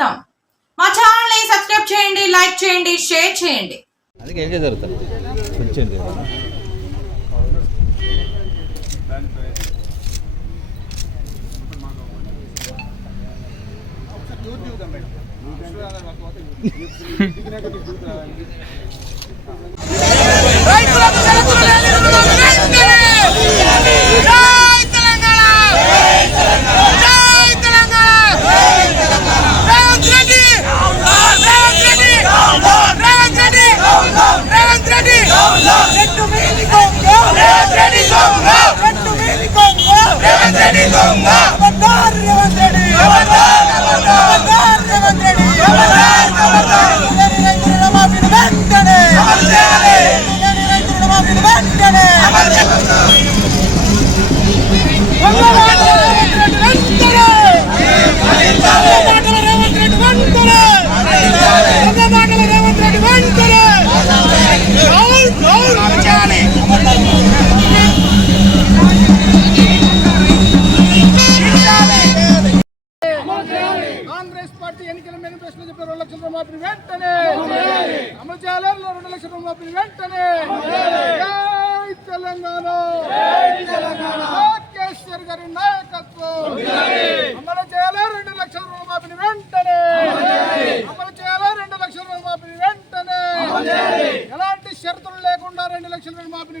చేస్తాం మా channel subscribe చేయండి లైక్ చేయండి షేర్ చేయండి. రైతులకు లక్షల రుణమాఫీని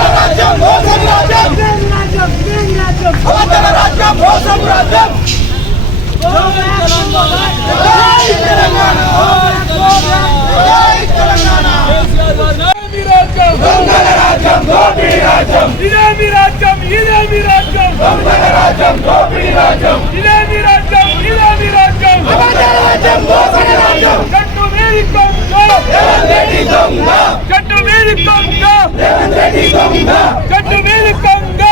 இளவி ராஜ்யம் இளவி ராஜ்யம் வந்தக ராஜ்யம் கோபிடி ராஜ்யம் இளவி ராஜ்யம் இளவி ராஜ்யம் அபதர ராஜ்யம் கோபன ராஜ்யம் கட்டு மீறி தொங்கா தேவன் தேடி தொங்கா கட்டு மீறி தொங்கா கட்டு மீறி தொங்கா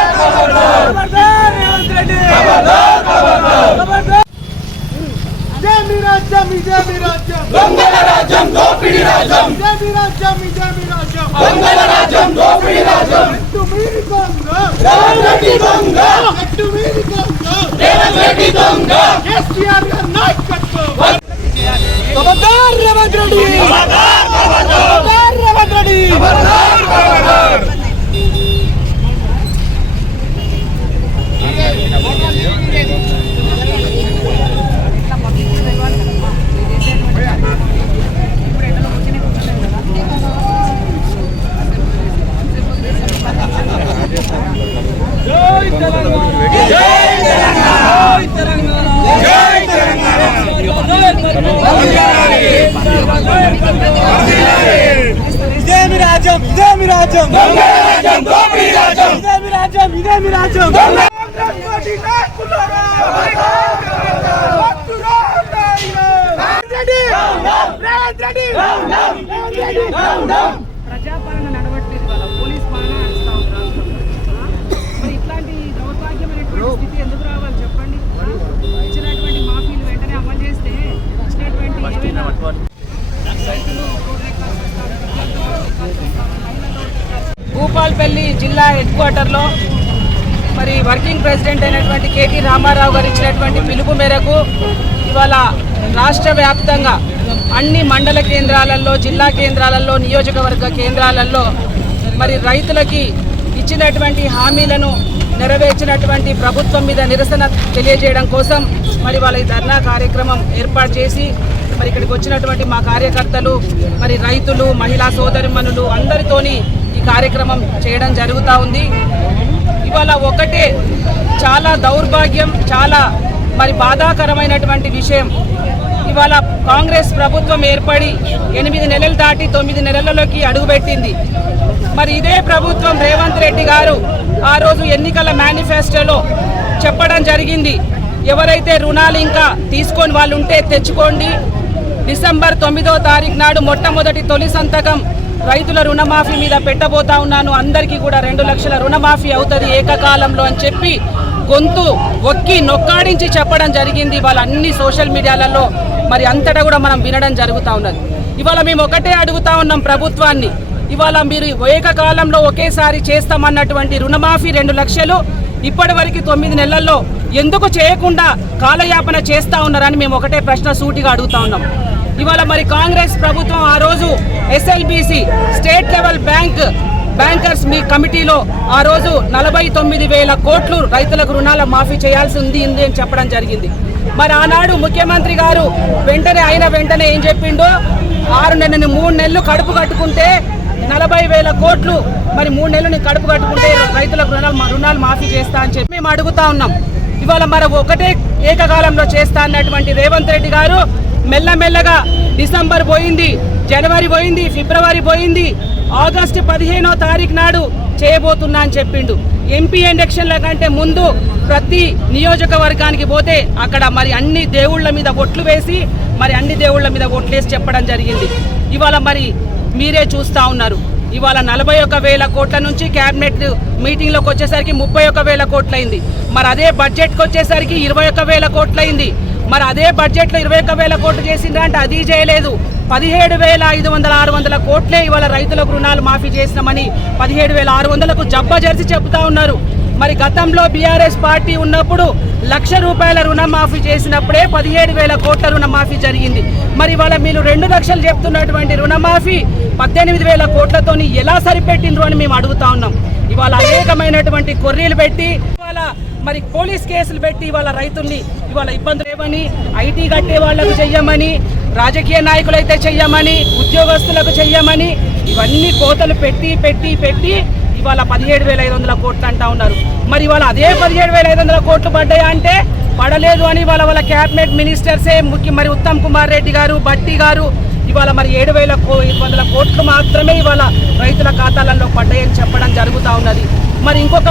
রেডি খবরদার রেডি খবরদার ప్రజాపాలన పోలీస్ మరి ఇట్లాంటి ఎందుకు చెప్పండి? ఇచ్చినటువంటి వెంటనే చేస్తే భూపాల్పల్లి జిల్లా హెడ్ క్వార్టర్లో మరి వర్కింగ్ ప్రెసిడెంట్ అయినటువంటి కేటీ రామారావు గారు ఇచ్చినటువంటి పిలుపు మేరకు ఇవాళ రాష్ట్ర వ్యాప్తంగా అన్ని మండల కేంద్రాలలో జిల్లా కేంద్రాలలో నియోజకవర్గ కేంద్రాలలో మరి రైతులకి ఇచ్చినటువంటి హామీలను నెరవేర్చినటువంటి ప్రభుత్వం మీద నిరసన తెలియజేయడం కోసం మరి వాళ్ళ ఈ ధర్నా కార్యక్రమం ఏర్పాటు చేసి మరి ఇక్కడికి వచ్చినటువంటి మా కార్యకర్తలు మరి రైతులు మహిళా సోదరిమణులు అందరితోని ఈ కార్యక్రమం చేయడం జరుగుతూ ఉంది. ఇవాళ ఒకటే చాలా దౌర్భాగ్యం చాలా మరి బాధాకరమైనటువంటి విషయం. ఇవాళ కాంగ్రెస్ ప్రభుత్వం ఏర్పడి ఎనిమిది నెలలు దాటి తొమ్మిది నెలలలోకి అడుగుపెట్టింది. మరి ఇదే ప్రభుత్వం రేవంత్ రెడ్డి గారు ఆ రోజు ఎన్నికల మేనిఫెస్టోలో చెప్పడం జరిగింది. ఎవరైతే రుణాలు ఇంకా తీసుకొని వాళ్ళు ఉంటే తెచ్చుకోండి. డిసెంబర్ తొమ్మిదో తారీఖు నాడు మొట్టమొదటి తొలి సంతకం రైతుల రుణమాఫీ మీద పెట్టబోతా ఉన్నాను. అందరికీ కూడా రెండు లక్షల రుణమాఫీ అవుతుంది ఏకకాలంలో అని చెప్పి గొంతు ఒక్కి నొక్కాడించి చెప్పడం జరిగింది. వాళ్ళ అన్ని సోషల్ మీడియాలలో మరి అంతటా కూడా మనం వినడం జరుగుతూ ఉన్నది. ఇవాళ మేము ఒకటే అడుగుతా ఉన్నాం ప్రభుత్వాన్ని. ఇవాళ మీరు ఏకకాలంలో ఒకేసారి చేస్తామన్నటువంటి రుణమాఫీ రెండు లక్షలు ఇప్పటి వరకు తొమ్మిది నెలల్లో ఎందుకు చేయకుండా కాలయాపన చేస్తా ఉన్నారని మేము ఒకటే ప్రశ్న సూటిగా అడుగుతా ఉన్నాం. ఇవాళ మరి కాంగ్రెస్ ప్రభుత్వం ఆ రోజు SLBC state level bank bankers మీ కమిటీలో ఆ రోజు నలభై తొమ్మిది వేల కోట్లు రైతులకు రుణాల మాఫీ చేయాల్సి ఉంది ఉంది అని చెప్పడం జరిగింది. మరి ఆనాడు ముఖ్యమంత్రి గారు వెంటనే అయిన వెంటనే ఏం చెప్పిండో ఆరు నెలలు మూడు నెలలు కడుపు కట్టుకుంటే నలభై వేల కోట్లు మరి మూడు నెలలు కడుపు కట్టుకుంటే రైతులకు రుణాలు రుణాలు మాఫీ చేస్తా అని చెప్పి మేము అడుగుతా ఉన్నాం. ఇవాళ మరి ఒకటే ఏకకాలంలో చేస్తా అన్నటువంటి రేవంత్ రెడ్డి గారు మెల్లమెల్లగా డిసెంబర్ పోయింది జనవరి పోయింది ఫిబ్రవరి పోయింది ఆగస్టు పదిహేనో తారీఖు నాడు చేయబోతున్నా అని చెప్పిండు. ఎంపీ ఎలక్షన్ల కంటే ముందు ప్రతి నియోజకవర్గానికి పోతే అక్కడ మరి అన్ని దేవుళ్ళ మీద ఒట్లు వేసి మరి అన్ని దేవుళ్ళ మీద ఒట్లేసి చెప్పడం జరిగింది. ఇవాళ మరి మీరే చూస్తా ఉన్నారు. ఇవాళ నలభై ఒక వేల కోట్ల నుంచి క్యాబినెట్ మీటింగ్లోకి వచ్చేసరికి ముప్పై ఒక వేల కోట్లయింది. మరి అదే బడ్జెట్కి వచ్చేసరికి ఇరవై ఒక వేల కోట్లయింది. మరి అదే బడ్జెట్లో ఇరవై ఒక్క వేల కోట్లు చేసిండ్రా అంటే అది చేయలేదు. పదిహేడు వేల ఐదు వందల ఆరు వందల కోట్లే ఇవాళ రైతులకు రుణాలు మాఫీ చేసినామని పదిహేడు వేల ఆరు వందలకు జబ్బ జరిసి చెబుతా ఉన్నారు. మరి గతంలో బీఆర్ఎస్ పార్టీ ఉన్నప్పుడు లక్ష రూపాయల రుణమాఫీ చేసినప్పుడే పదిహేడు వేల కోట్ల రుణమాఫీ జరిగింది. మరి ఇవాళ మీరు రెండు లక్షలు చెప్తున్నటువంటి రుణమాఫీ పద్దెనిమిది వేల కోట్లతోని ఎలా సరిపెట్టిండ్రు అని మేము అడుగుతా ఉన్నాం. ఇవాళ అనేకమైనటువంటి కొర్రీలు పెట్టి ఇవాళ మరి పోలీస్ కేసులు పెట్టి ఇవాళ రైతుల్ని ఇవాళ ఇబ్బందులు లేవని ఐటీ కట్టే వాళ్ళకు చెయ్యమని రాజకీయ నాయకులైతే చెయ్యమని ఉద్యోగస్తులకు చెయ్యమని ఇవన్నీ కోతలు పెట్టి పెట్టి పెట్టి ఇవాళ పదిహేడు వేల ఐదు వందల కోట్లు అంటా ఉన్నారు. మరి ఇవాళ అదే పదిహేడు వేల ఐదు వందల కోట్లు పడ్డాయా అంటే పడలేదు అని వాళ్ళ వాళ్ళ క్యాబినెట్ మినిస్టర్సే ముఖ్య మరి ఉత్తమ్ కుమార్ రెడ్డి గారు బట్టి గారు ఇవాళ మరి ఏడు వేల వందల కోట్లు మాత్రమే ఇవాళ రైతుల ఖాతాలలో పడ్డాయని చెప్పడం జరుగుతూ ఉన్నది. మరి ఇంకొక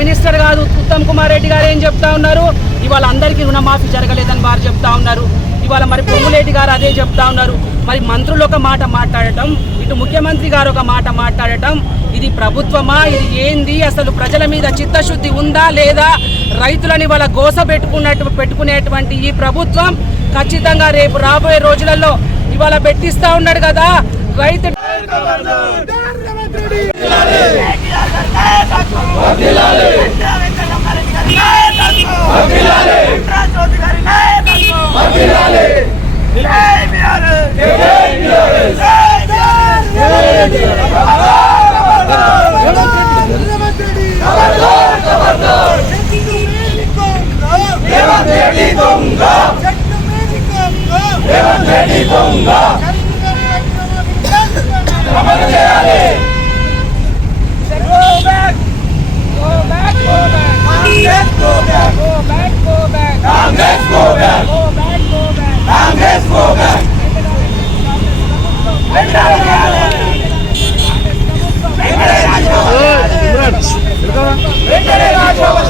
మినిస్టర్ కాదు ఉత్తమ్ కుమార్ రెడ్డి గారు ఏం చెప్తా ఉన్నారు? ఇవాళ అందరికీ రుణమాఫీ జరగలేదని వారు చెప్తా ఉన్నారు. ఇవాళ మరి పొంగులేటి గారు అదే చెప్తా ఉన్నారు. మరి మంత్రులు ఒక మాట మాట్లాడటం ఇటు ముఖ్యమంత్రి గారు ఒక మాట మాట్లాడటం ఇది ప్రభుత్వమా ఇది ఏంది అసలు ప్రజల మీద చిత్తశుద్ధి ఉందా లేదా రైతులని వాళ్ళ గోస పెట్టుకున్నట్టు పెట్టుకునేటువంటి ఈ ప్రభుత్వం ఖచ్చితంగా రేపు రాబోయే రోజులలో ఇవాళ పెట్టిస్తా ఉన్నాడు కదా. नहीं दूँगा अमल दयाले कांग्रेस को बैक कांग्रेस को बैक వెంకటే రాజబాబు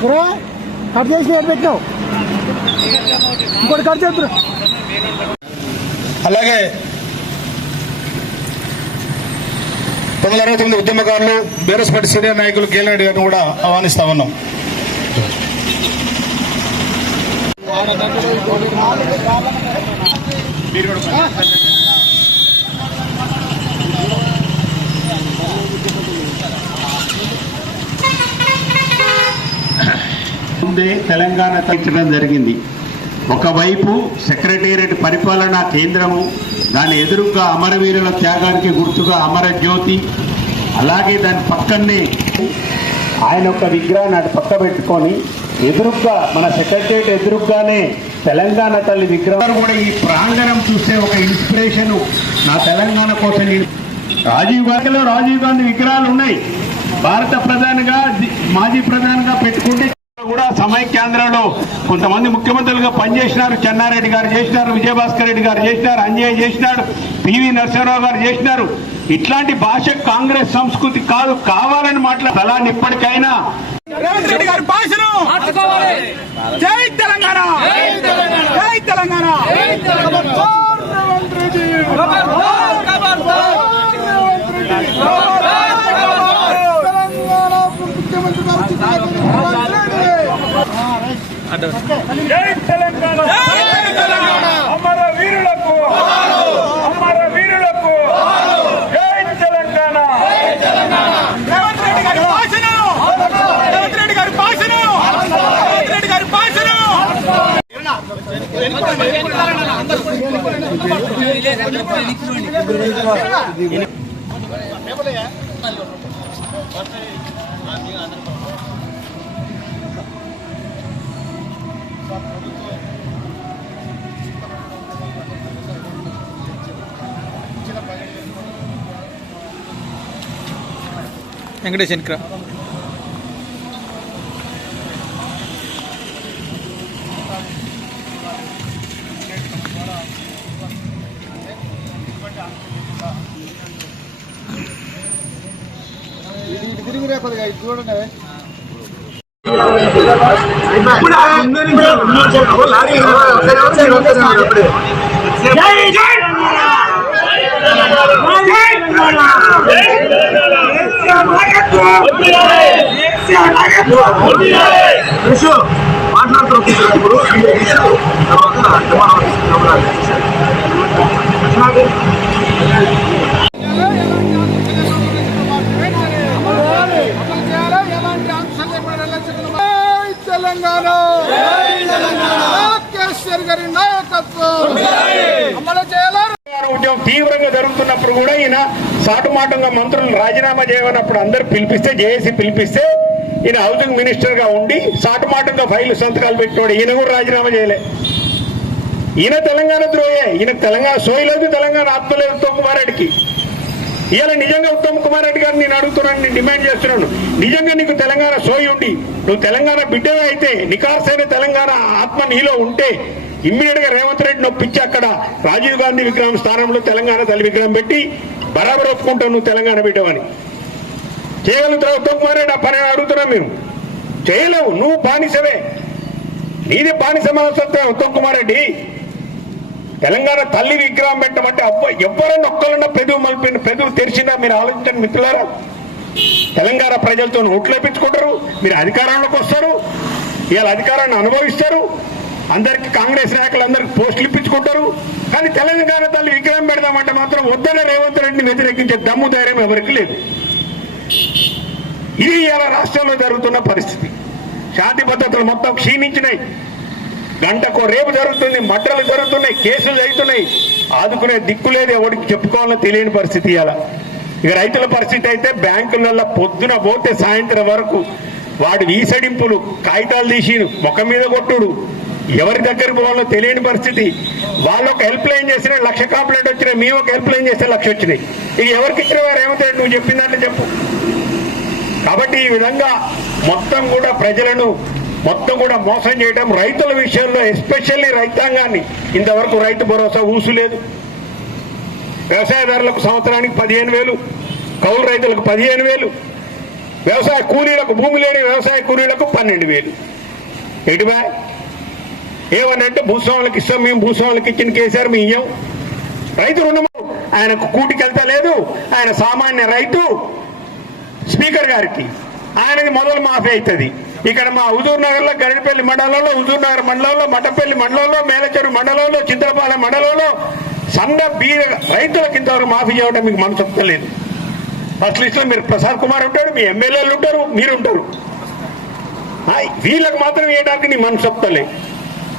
కూర కట్ చేసి ఎక్కడ పెట్టినావు. ఇంకోటి కట్ చేస్తున్నా. అలాగే తొమ్మిది అరవై తొమ్మిది ఉద్యమకారులు బీరస్ పార్టీ సీనియర్ నాయకులు కేలరెడ్డి గారిని కూడా ఆహ్వానిస్తా ఉన్నాం. ముందే తెలంగాణ తగ్గించడం జరిగింది. ఒకవైపు సెక్రటేరియట్ పరిపాలనా కేంద్రము దాని ఎదురుగా అమరవీరుల త్యాగానికి గుర్తుగా అమరజ్యోతి అలాగే దాని పక్కనే ఆయన యొక్క విగ్రహాన్ని అటు పక్క పెట్టుకొని ఎదురుగా మన సెక్రటేరియట్ ఎదురుగానే తెలంగాణ తల్లి విగ్రహం. కూడా ఈ ప్రాంగణం చూస్తే ఒక ఇన్స్పిరేషన్ నా తెలంగాణ కోసం నేను రాజీవ్ గాంధీలో రాజీవ్ గాంధీ విగ్రహాలు ఉన్నాయి. భారత ప్రధానిగా మాజీ ప్రధానిగా పెట్టుకుంటే కూడా సమైక్యాంధ్రలో కొంతమంది ముఖ్యమంత్రులుగా పనిచేసినారు చెన్నారెడ్డి గారు చేసినారు విజయభాస్కర్ రెడ్డి గారు చేసినారు అంజయ్ చేసినాడు పివి నరసింహరావు గారు చేసినారు ఇట్లాంటి భాష కాంగ్రెస్ సంస్కృతి కాదు కావాలని మాట్లాడే స్థలాన్ని ఇప్పటికైనా రేవంత్ రెడ్డి గారి భాషను జై తెలంగాణ జై తెలంగాణ ఖబర్దార్ రేవంత్ రెడ్డి ఖబర్దార్ రేవంత్ రెడ్డి తెలంగాణ ముఖ్యమంత్రి గారు రేవంత్ రెడ్డి జై తెలంగాణ. అమర వీరులకు. అమర వీరులకు. జై తెలంగాణ. రేవంత్ రెడ్డి గారి భాషను రేవంత్ రెడ్డి గారి భాషను రేవంత్ రెడ్డి గారి భాషను వెంకటేష్ ఎన్క్రా తిరిగి రేపు చూడండి తెలంగాణ తీవ్రంగా జరుగుతున్నప్పుడు కూడా ఈయన సాటుమాటంగా మంత్రులు రాజీనామా చేయమన్నప్పుడు అందరు పిలిపిస్తే జేఏసీ పిలిపిస్తే ఈయన హౌసింగ్ మినిస్టర్గా ఉండి సాటుమాటంగా ఫైల్ సంతకాలు పెట్టినోడు ఈయన కూడా రాజీనామా చేయలే. ఈయన తెలంగాణ ద్రోహే. ఈయన తెలంగాణ సోయలేదు తెలంగాణ ఆత్మలేదు ఉత్తమ్ కుమార్ రెడ్డికి. ఇవాళ నిజంగా ఉత్తమ్ కుమార్ రెడ్డి గారు నేను అడుగుతున్నాను నేను డిమాండ్ చేస్తున్నాను. నిజంగా నీకు తెలంగాణ సోయి ఉండి నువ్వు తెలంగాణ బిడ్డవే అయితే నికార్సైన తెలంగాణ ఆత్మ నీలో ఉంటే ఇమ్మీడియట్గా రేవంత్ రెడ్డి నొప్పించి అక్కడ రాజీవ్ గాంధీ విగ్రహం స్థానంలో తెలంగాణ తల్లి విగ్రహం పెట్టి బరాబర్ ఒప్పుకుంటావు నువ్వు తెలంగాణ బిడ్డవని. చేయగలుగుతావు ఉత్తమ్ కుమార్ రెడ్డి ఆ పని అడుగుతున్నాం మేము. చేయలేవు నువ్వు బానిసవే. నీది బానిస మనస్తత్వం ఉత్తమ్ కుమార్ రెడ్డి. తెలంగాణ తల్లి విగ్రహం పెట్టమంటే అబ్బా ఎవరన్నా ఒక్కరన్నా పెదవి మలిపిన పెదవి తెరిచినా మీరు ఆలోచించండి మిత్రులారా. తెలంగాణ ప్రజలతో ఓట్లేపించుకుంటారు మీరు అధికారంలోకి వస్తారు ఇవాళ అధికారాన్ని అనుభవిస్తారు. అందరికి కాంగ్రెస్ నాయకులు అందరికి పోస్టులు ఇప్పించుకుంటారు. కానీ తెలంగాణ తల్లి విగ్రహం పెడదామంటే మాత్రం వద్దన రేవంత్ రెడ్డిని వ్యతిరేకించే దమ్ము ధైర్యం ఎవరికి లేదు. ఇది ఇలా రాష్ట్రంలో జరుగుతున్న పరిస్థితి. శాంతి భద్రతలు మొత్తం క్షీణించినాయి. గంటకు రేపు జరుగుతుంది మట్టలు జరుగుతున్నాయి కేసులు అవుతున్నాయి ఆదుకునే దిక్కు లేదు ఎవరికి చెప్పుకోవాలో తెలియని పరిస్థితి ఇలా ఇక రైతుల పరిస్థితి అయితే బ్యాంకులలో పొద్దున పోతే సాయంత్రం వరకు వాడి వీసడింపులు కాగితాలు తీసి ముఖం మీద కొట్టుడు. ఎవరి దగ్గరికి పోవాలో తెలియని పరిస్థితి. వాళ్ళు ఒక హెల్ప్ లైన్ చేసిన లక్ష కంప్లైంట్ వచ్చినాయి. మేము ఒక హెల్ప్ లైన్ చేస్తే లక్ష వచ్చినాయి. ఇక ఎవరికి ఇచ్చిన వారు ఏమవుతాడు నువ్వు చెప్పిందంటే చెప్పు. కాబట్టి ఈ విధంగా మొత్తం కూడా ప్రజలను మొత్తం కూడా మోసం చేయడం రైతుల విషయంలో ఎస్పెషల్లీ రైతాంగాన్ని ఇంతవరకు రైతు భరోసా ఊసు లేదు. వ్యవసాయదారులకు సంవత్సరానికి పదిహేను వేలు కౌలు రైతులకు పదిహేను వేలు వ్యవసాయ కూలీలకు భూమి లేని వ్యవసాయ కూలీలకు పన్నెండు వేలు. ఎటువా ఏమనంటే భూస్వాములకు ఇస్తాం మేము భూస్వాములకు ఇచ్చిన కేసీఆర్ మీ ఇయ్యం. రైతు రుణము. ఆయనకు కూటికెళ్తా లేదు. ఆయన సామాన్య రైతు. స్పీకర్ గారికి. ఆయనది మొదలు మాఫీ అవుతుంది ఇక్కడ మా హుజూర్ నగర్లో గరిపల్లి మండలంలో హుజూర్ నగర్ మండలంలో మటపల్లి మండలంలో మేలచెరు మండలంలో చింతలపాలెం మండలంలో సన్న బీద రైతులకు ఇంతవరకు మాఫీ చేయడం మీకు మనసు చెప్తలేదు ఫస్ట్ లిస్ట్లో మీరు ప్రసాద్ కుమార్ ఉంటాడు మీ ఎమ్మెల్యేలు ఉంటారు మీరు ఉంటారు. వీళ్ళకి మాత్రం వేయడానికి నీ మనసు చెప్తలేదు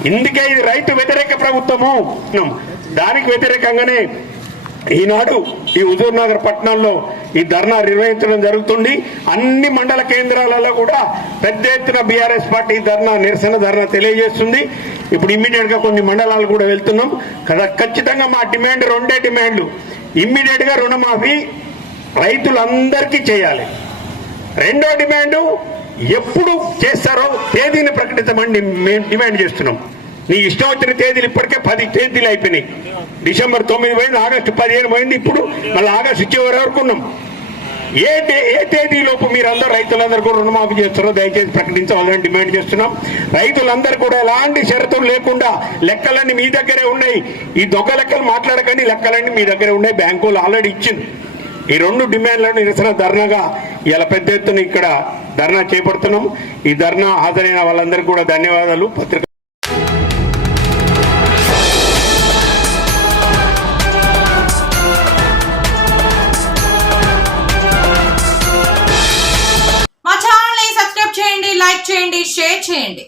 ఇందుకే ఇది రైతు వ్యతిరేక ప్రభుత్వము. దానికి వ్యతిరేకంగానే ఈనాడు ఈ హుజూర్ నగర్ పట్టణంలో ఈ ధర్నా నిర్వహించడం జరుగుతుంది. అన్ని మండల కేంద్రాలలో కూడా పెద్ద ఎత్తున బీఆర్ఎస్ పార్టీ ధర్నా నిరసన ధర్నా తెలియజేస్తుంది. ఇప్పుడు ఇమ్మీడియట్గా కొన్ని మండలాలు కూడా వెళ్తున్నాం. కదా ఖచ్చితంగా మా డిమాండ్ రెండే డిమాండ్లు. ఇమ్మీడియట్గా రుణమాఫీ రైతులందరికీ చేయాలి. రెండో డిమాండ్ ఎప్పుడు చేస్తారో తేదీని ప్రకటించమని మేము డిమాండ్ చేస్తున్నాం. నీ ఇష్టం వచ్చిన తేదీలు ఇప్పటికే పది తేదీలు అయిపోయినాయి. డిసెంబర్ తొమ్మిది పోయింది ఆగస్టు పదిహేను పోయింది ఇప్పుడు మళ్ళీ ఆగస్టు ఇచ్చేవారు వరకు ఉన్నాం. ఏ ఏ తేదీలోపు మీరందరూ రైతులందరూ కూడా రుణమాఫీ చేస్తారో దయచేసి ప్రకటించవాలని డిమాండ్ చేస్తున్నాం. రైతులందరూ కూడా ఎలాంటి షరతులు లేకుండా లెక్కలన్నీ మీ దగ్గరే ఉన్నాయి. ఈ దొంగ లెక్కలు మాట్లాడకండి లెక్కలన్నీ మీ దగ్గరే ఉన్నాయి. బ్యాంకులు ఆల్రెడీ ఇచ్చింది. ఈ రెండు డిమాండ్లను నిరసన ధర్నగా ఇలా పెద్ద ఎత్తున ఇక్కడ ధర్నా చేపడుతున్నాం. ఈ ధర్నా హాజరైన వాళ్ళందరికీ కూడా ధన్యవాదాలు. పత్రిక చేయండి లైక్ చేయండి షేర్ చేయండి.